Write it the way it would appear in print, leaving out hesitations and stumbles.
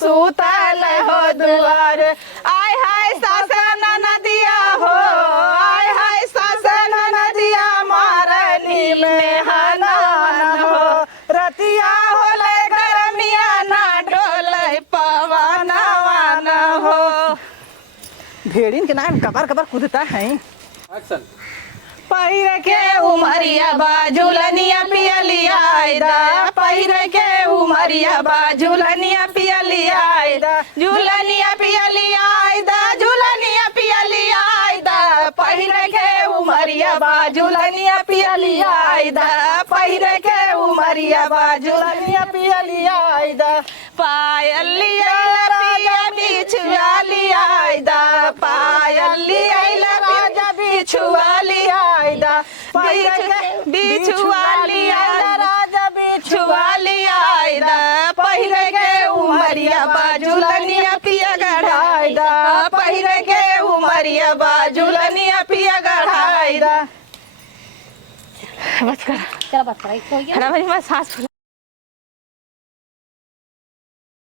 सुतल हो दुआर आय हाय सासन नदिया हो आय हाय सासन नदिया मारली में हनान हो रतिया होले गरमिया ना डोले पवनवान हो। भेड़िन के नाम कबर कबर कूदता है। एक्शन। पहिर के उमरिया बाजुलनिया पियलिया आइदा पहिर के उमरिया बाजुलनिया पियलिया आइदा जुलनिया पियलिया आइदा जुलनिया पियलिया आइदा पहिर के उमरिया बाजुलनिया पियलिया आइदा पहिर के उमरिया बाजुलनिया पियलिया आइदा पायलिया पिया बिछुआलिया आइदा पायलिया राजा बिछुआलिया आइदा बिछुआलिया राजा बिछुआलिया आइदा पहिर के उमरिया बाजुलनिया पिया गढ़ाइदा पहिर के उमरिया बाजुलनिया पिया गढ़ाइदा। बस कर चल बस कर। मैं सांस